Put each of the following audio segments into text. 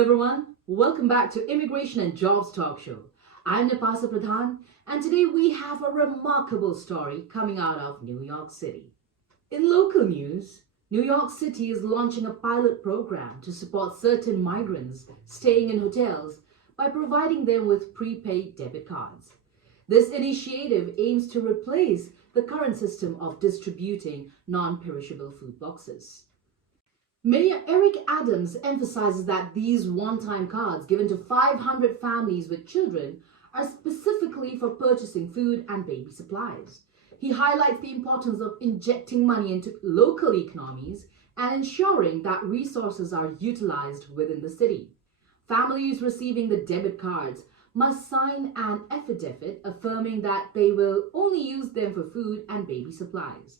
everyone. Welcome back to Immigration and Jobs Talk Show. I'm Napasa Pradhan, and today we have a remarkable story coming out of New York City. In local news, New York City is launching a pilot program to support certain migrants staying in hotels by providing them with prepaid debit cards. This initiative aims to replace the current system of distributing non-perishable food boxes. Mayor Eric Adams emphasizes that these one-time cards given to 500 families with children are specifically for purchasing food and baby supplies. He highlights the importance of injecting money into local economies and ensuring that resources are utilized within the city. Families receiving the debit cards must sign an affidavit affirming that they will only use them for food and baby supplies.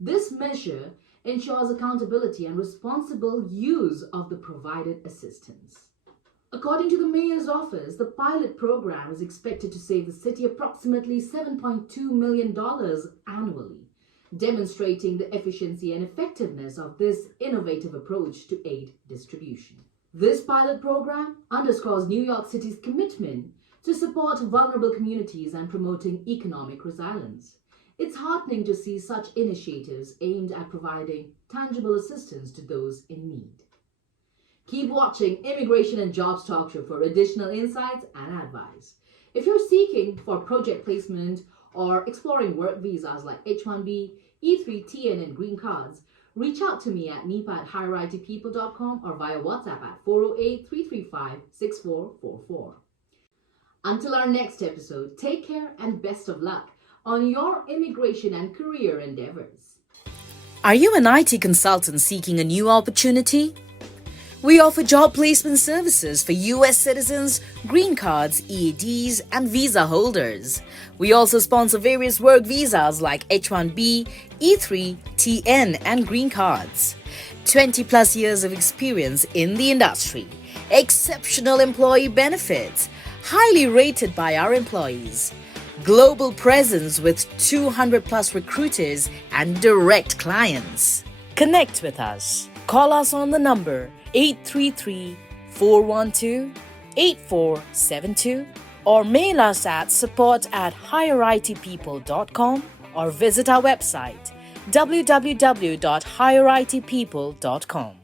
This measure ensures accountability and responsible use of the provided assistance. According to the mayor's office, the pilot program is expected to save the city approximately $7.2 million annually, demonstrating the efficiency and effectiveness of this innovative approach to aid distribution. This pilot program underscores New York City's commitment to support vulnerable communities and promoting economic resilience. It's heartening to see such initiatives aimed at providing tangible assistance to those in need. Keep watching Immigration and Jobs Talk Show for additional insights and advice. If you're seeking for project placement or exploring work visas like H-1B, E3, TN, and green cards, reach out to me at nipa@higherITpeople.com or via WhatsApp at 408-335-6444. Until our next episode, take care and best of luck on your immigration and career endeavors. Are you an IT consultant seeking a new opportunity? We offer job placement services for U.S. citizens, green cards, EADs, and visa holders. We also sponsor various work visas like H-1B, E3, TN, and green cards. 20 plus years of experience in the industry. Exceptional employee benefits. Highly rated by our employees. Global presence with 200 plus recruiters and direct clients. Connect with us. Call us on the number 833-412-8472 or mail us at support@higheritpeople.com or visit our website www.higheritpeople.com.